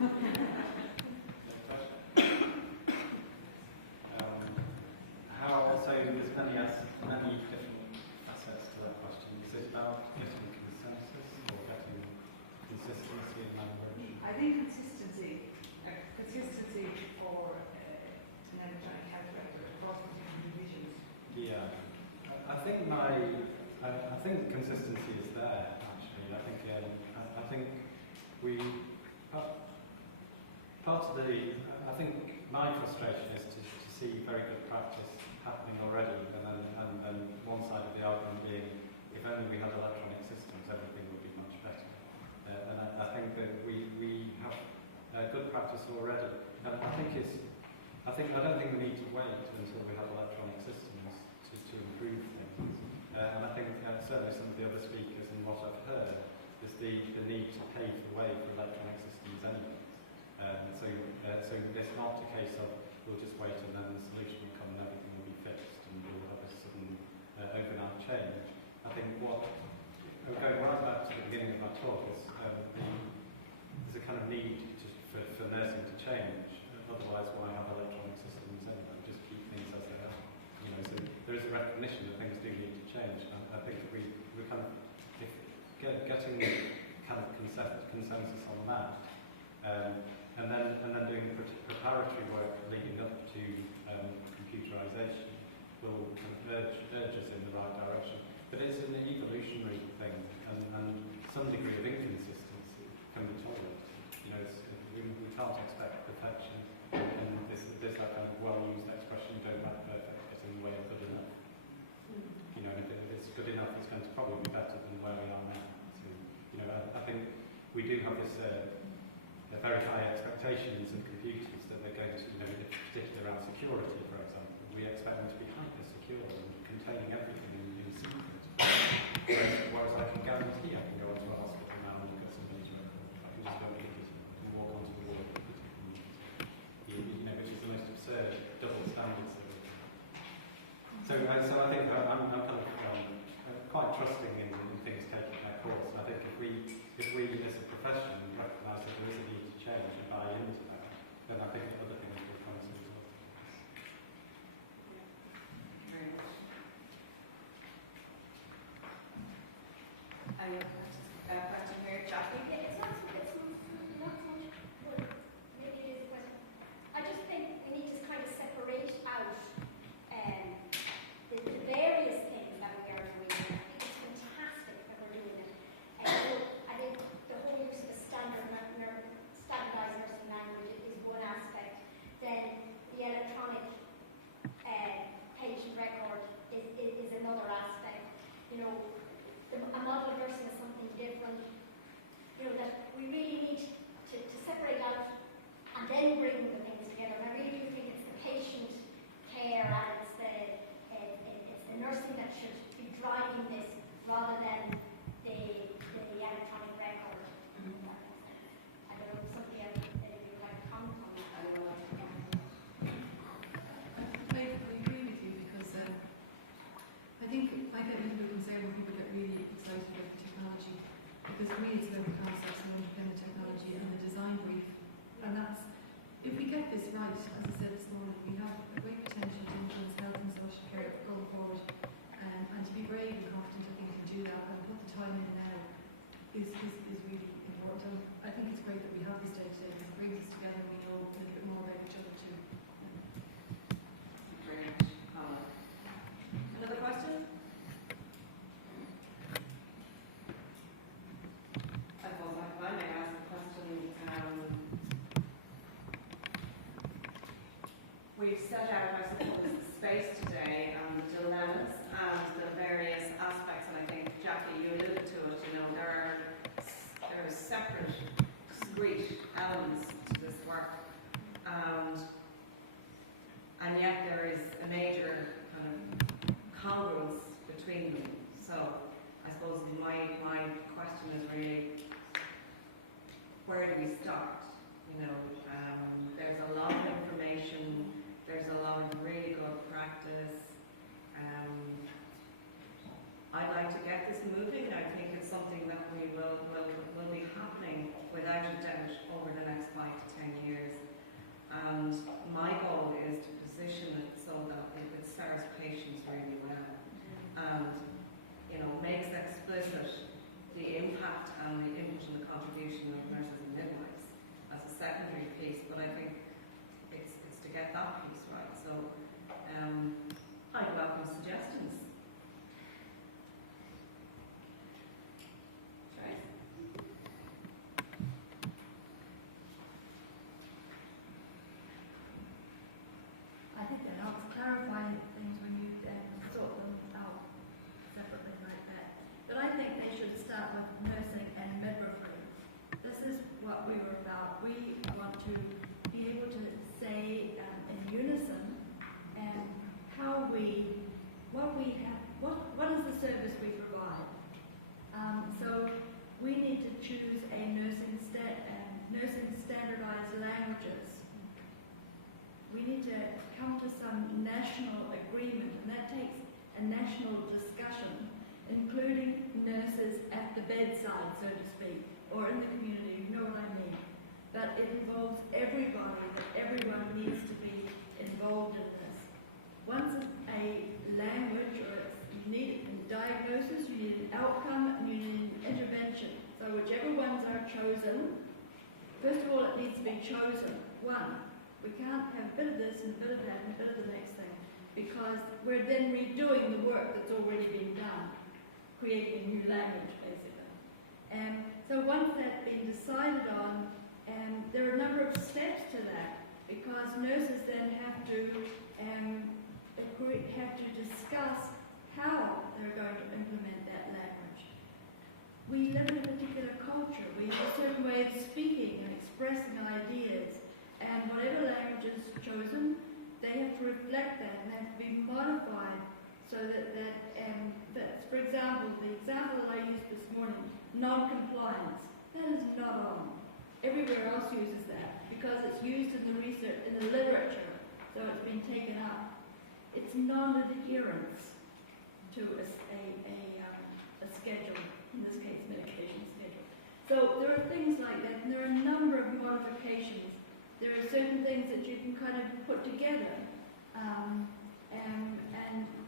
So there's many different facets to that question. Is it about getting consensus or getting consistency in language? I think consistency for an electronic calculator across the different divisions. Yeah, I think consistency is there actually. I think we part of the I think my frustration is to see very good practice happening already, and then one side of the argument being, if only we had electronic systems, everything would be much better. And I think that we have good practice already, and I don't think we need to wait until we have electronic systems to improve things. And I think certainly some of the other speakers and what I've heard is the need to pave the way for electronic systems anyway. So it's not a case of we'll just wait and then the solution will come and everything will be fixed and we'll have a sudden overnight change. I think going right back to the beginning of my talk is there's a kind of need for nursing to change. Otherwise, why have electronic systems anyway? Just keep things as they are. So there is a recognition that things do need to change. And I think that we're kind of getting kind of consensus on that. And then doing the preparatory work leading up to computerisation will kind of urge us in the right direction. But it's an evolutionary thing, and some degree of inconsistency can be tolerated. We can't expect perfection, and there's that kind of well-used expression, don't make perfect, get in the way of good enough. And if it's good enough, it's going to probably be better than where we are now. So, I think we do have this very high expectations of computers that they're going to, particularly around security, for example. We expect them to be hyper secure and containing everything in secret. Whereas I can guarantee I can go into a hospital now and look at somebody's record. I can just go and look at it and walk onto the wall and look at it. Which is the most absurd double standards. So I think I'm kind of quite trusting in things taking their course. And I think if we as a profession recognise that there is a need to change and buy into that, then I think other things will come as a result. Very much. Any other questions? Question here, Jackie? It's not so much, well, maybe it is a question. I just think we need to kind of separate out the various things that we are doing. I think it's fantastic that we're doing it. I think the whole use of a standardised nursing language is one aspect. Then the electronic patient record is another aspect. A model of nursing is something different. That we really need to separate out and then bring the things together. And I really do think it's the patient care and it's the nursing that should be driving this rather than the electronic record. I don't know, something else that you would like to comment on. I don't know. I agree with you because I think I get a little bit concerned when people get really excited about the technology, because for me it's about the concepts and independent technology and the design brief, and that's, if we get this right, as I said this morning, we have a great potential to influence health and social care going forward, and to be brave and confident that we can do that and put the time in now is really important. And I think it's great that we have this day today because it brings us together and we know a little bit more about each other too. Very much. Another question? I suppose I may ask the question. We've set out, I suppose, the space today and the dilemmas and the various aspects, and I think, Jackie, you alluded to it, there are separate, discrete elements to this work, and yet there is a major kind of congruence between them. So I suppose my question is really, where do we start? There's a lot of information, there's a lot of really good practice. I'd like to get this moving, and I think it's something that will be happening without a doubt over the next 5 languages. We need to come to some national agreement, and that takes a national discussion, including nurses at the bedside, so to speak, or in the community, you know what I mean. But it involves everybody, that everyone needs to be involved in this. Once a language, or you need a diagnosis, you need an outcome, and you need an intervention. So whichever ones are chosen, first of all, it needs to be chosen. One, we can't have a bit of this and a bit of that and a bit of the next thing, because we're then redoing the work that's already been done, creating a new language, basically. So once that's been decided on, there are a number of steps to that, because nurses then have to discuss how they're going to implement that language. We live in a particular culture. We have a certain way of speaking and expressing ideas, and whatever language is chosen, they have to reflect that and have to be modified so that fits. For example, the example that I used this morning, non-compliance, that is not on. Everywhere else uses that because it's used in the research, in the literature, so it's been taken up. It's non-adherence to a schedule, in this case, medication schedule. So there are things like that, and there are a number of modifications. There are certain things that you can kind of put together, and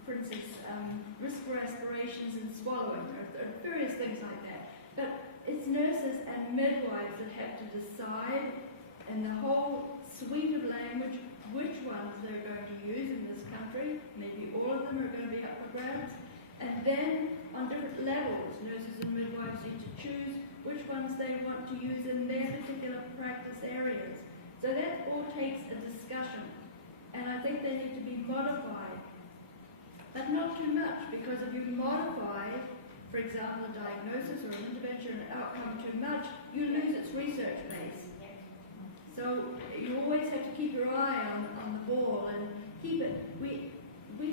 for instance, risk for aspirations and swallowing. There are various things like that. But it's nurses and midwives that have to decide in the whole suite of language which ones they're going to use in this country. Maybe all of them are going to be up for grabs. And then on different levels, nurses and midwives need to choose which ones they want to use in their particular practice areas. So that all takes a discussion. And I think they need to be modified. But not too much, because if you modify, for example, a diagnosis or an intervention or an outcome too much, you lose its research base. So you always have to keep your eye on the ball and keep it. We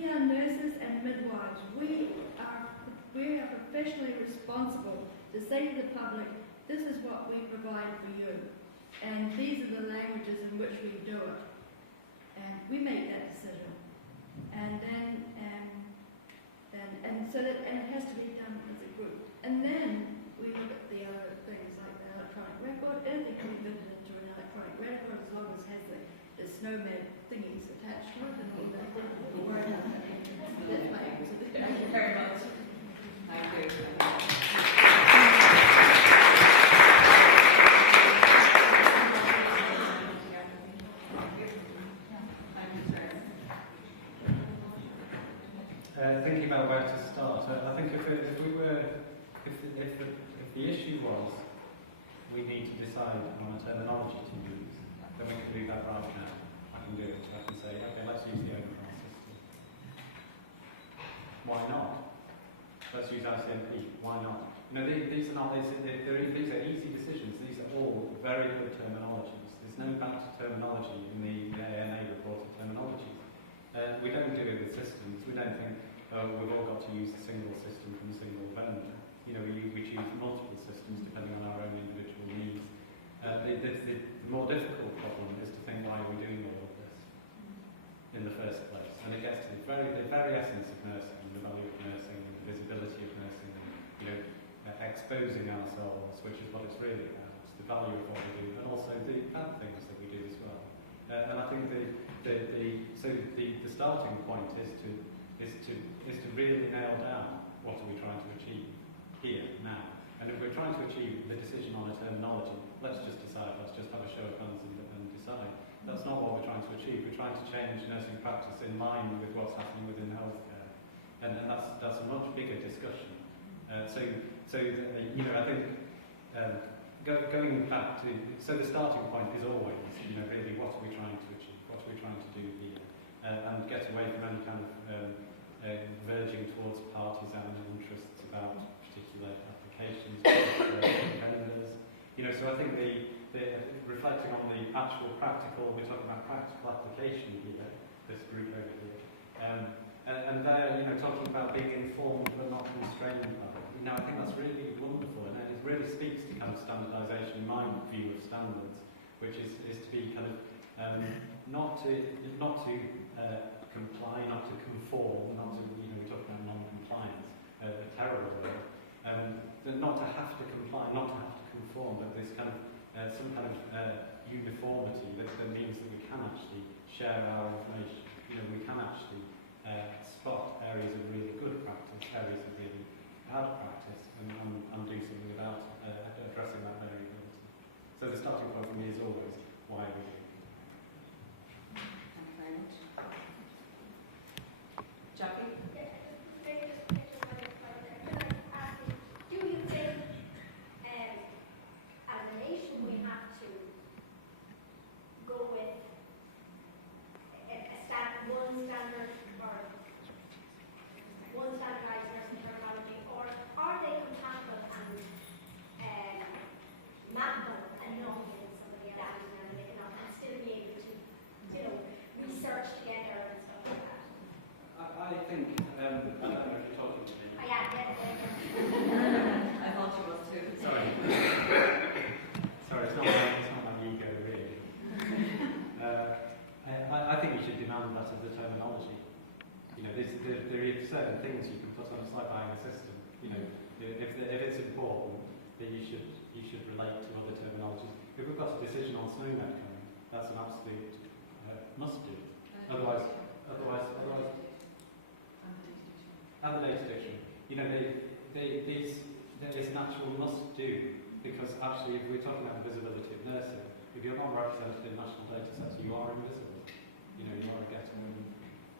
are nurses and midwives. We are professionally responsible to say to the public, this is what we provide for you. And these are the languages in which we do it. And we make that decision. And then it has to be done as a group. And then we look at the other things like the electronic record. Anything can be fitted into an electronic record as long as it has the SNOMED thingies attached to it and all that. That's my answer. Thank you very much. Thank you. Thinking about where to start, I think if the issue was we need to decide on a terminology to use, then we can do that right now. I can do it. I can say, okay, let's use the overall system. Why not? Let's use ICMP. Why not? You know, these are easy decisions. These are all very good terminologies. There's no bad terminology in the ANA reported terminology. We don't do it with systems. We don't think, we've all got to use a single system from a single vendor. You know, we choose multiple systems depending on our own individual needs. The more difficult problem is to think, why are we doing all of this in the first place? And it gets to the very essence of nursing, and the value of nursing, and the visibility of nursing, and exposing ourselves, which is what it's really about. It's the value of what we do, and also the bad things that we do as well. And I think the starting point is to really nail down what are we trying to achieve here, now. And if we're trying to achieve the decision on a terminology, let's just decide, let's just have a show of hands and decide. That's not what we're trying to achieve. We're trying to change nursing practice in line with what's happening within healthcare. And that's a much bigger discussion. I think going back to, so the starting point is always, really what are we trying to achieve? What are we trying to do here? And get away from any kind of verging towards partisan interests about particular applications, vendors. So I think the reflecting on the actual practical, we're talking about practical application here, this group over here, and they're talking about being informed but not constrained by it. I think that's really wonderful, and it really speaks to kind of standardisation, my view of standards, which is to not to comply, not to conform, not to, you know, we talk about non-compliance, a terrible word, not to have to comply, not to have to conform, but this kind of, some kind of uniformity that means that we can actually share our information. You know, we can actually spot areas of really good practice, areas of really bad practice, and do something about addressing that variability. So the starting point for me is always, why are we doing it? Thank you very much. Jackie? Do you think, as a nation, we have to go with one standard or one standardised nursing terminology, or are they compatible and mappable enough in somebody else's and still be able to, you know, research together and stuff like that? I think, I don't know if you're talking to me. I am, yeah. I thought you was too. Sorry. Sorry, it's not my ego, really. I think we should demand that of the terminology. You know, there are certain things you can put on a slide buying system. You know, if it's important, then you should relate to other terminologies. If we've got a decision on SNOMED coming, that's an absolute must do. Otherwise. And the data dictionary. You know, there is an actual must do, because actually, if we're talking about the visibility of nursing, if you're not represented in national data sets, you are invisible. You know, you are getting,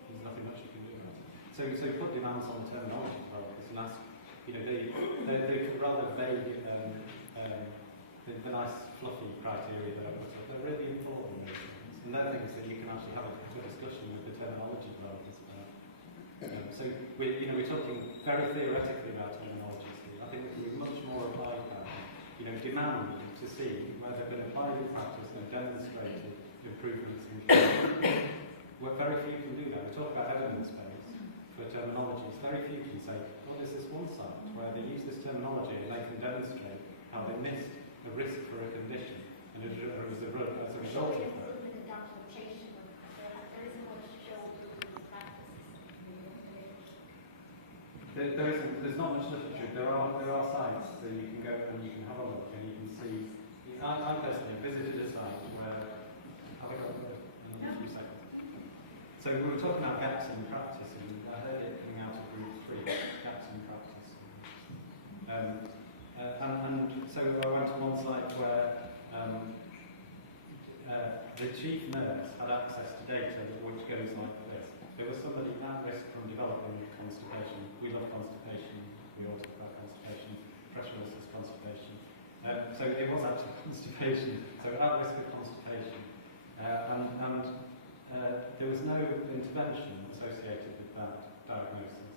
there's nothing much you can do about it. So put demands on terminology developers and ask, you know, they're rather vague, the nice fluffy criteria that I put up, they're really important. And they're things that you can actually have a discussion with the terminology developers about. So we're talking very theoretically about terminologies here. I think we can be much more applied now. You know, demand to see where they've been applied in practice and demonstrated improvements in care. Well, very few can do that. We talk about evidence base for terminologies. Very few can say, well, there's this one site where they use this terminology and they can demonstrate how they missed a risk for a condition, and as a result of that. Improvement in documentation, there isn't much to show improvement in practices. There's not much literature. There are sites that you can go and you can have a look and you can see. I personally visited a site where have I got a few seconds. So we were talking about gaps in practice, and I heard it coming out of group 3, gaps in practice. And so I went to one site where the chief nurse had access to data which goes like this. There was somebody at risk from developing constipation. We love constipation. We all talk about constipation. Pressure is constipation. So it was actually constipation. So at risk of constipation. And there was no intervention associated with that diagnosis.